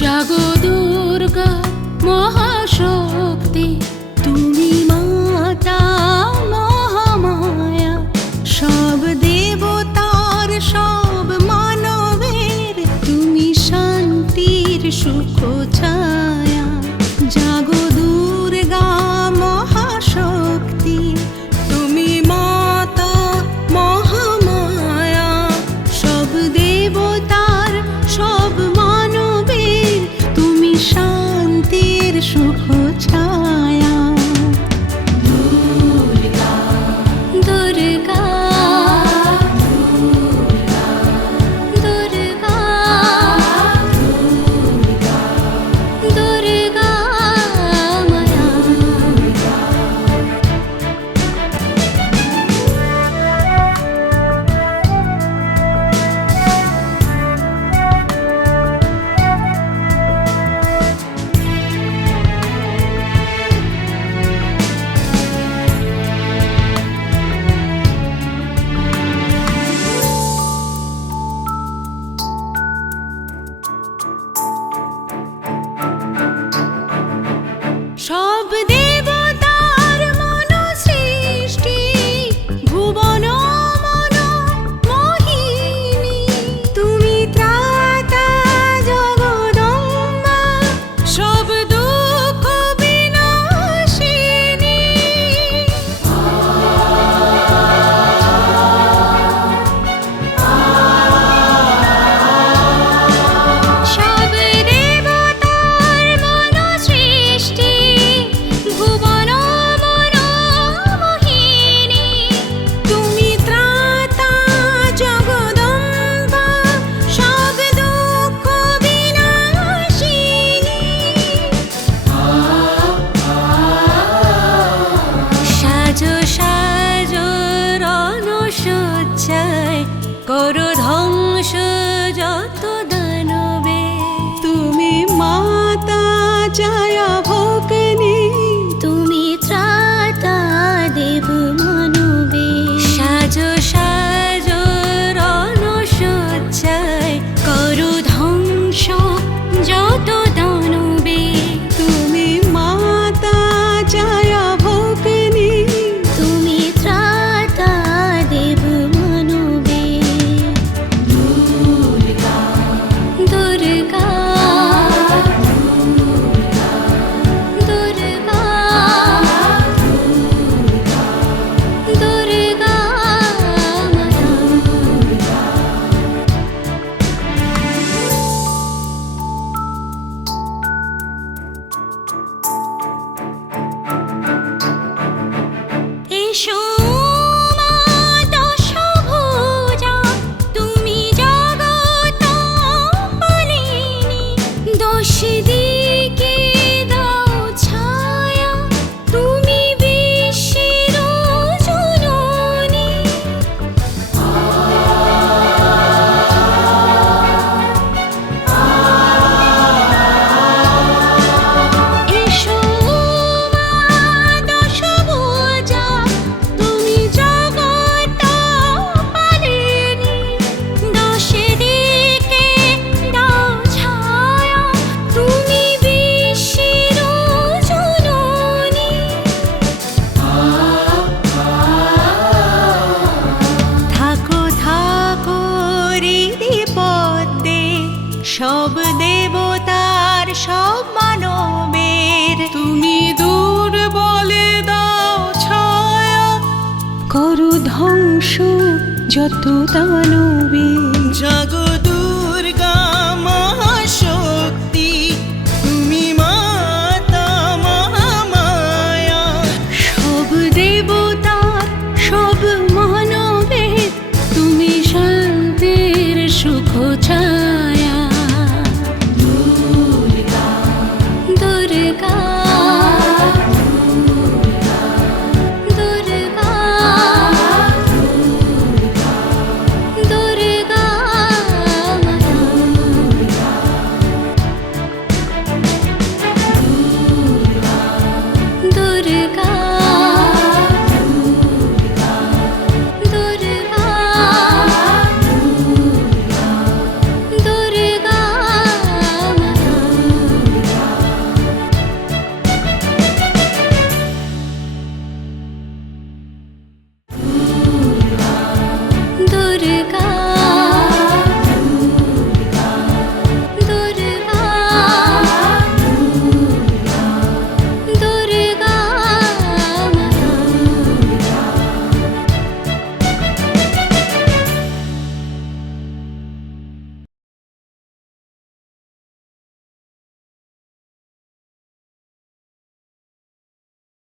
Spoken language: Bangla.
জাগো দুর্গা মহাশক্তি, তুমি মাতা মহামায়া। সব দেবতার সব মানবের তুমি শান্তির সুখ ছায়া। জাগো দুর্গা মহাশক্তি, তুমি মাতা মহামায়া। সব দেবতার সব মানবের তুমি শান্তির সুখ ছায়া। দুর্গা দুর্গা দুর্গা দুর্গা মায়া। সব দেবতার মন সৃষ্টি, ভুবন মন মোহিনী। তুমি ত্রাতা জগদম্বা, সব দুঃখ বিনাশিনী। সব দেবতার মন সৃষ্টি, ভুবন মন মোহিনী। তুমি ত্রাতা জগদম্বা, সব দুঃখ বিনাশিনী। সাজো সাজো রণসজ্জায়, করো ধ্বংস যত দানবে। তুমি মাতা জয়া ভোগিনী, তুমি ত্রাতা দেব মানবে। সাজো সাজো রণসজ্জায়, করো ধ্বংস যত দানবে। তুমি মাতা জয়া ভোগিনী, তুমি ত্রাতা দেব মানবে। দুর্গা দুর্গা দুর্গা দুর্গা মায়া। এসো মা দশভুজা, তুমি জগৎ পালিনী। দশ দিকে দাও ছায়া, তুমি বিশ্বের জননী। এসো মা দশভুজা, তুমি জগৎ পালিনী। দশ দিকে দাও ছায়া, তুমি বিশ্বের জননী। থাকো থাকো হৃদি পদ্মে, সব দেবতার সব মানবের তুমি দুর্বলে দাও ছায়া। করো ধ্বংস যত দানবে। জাগো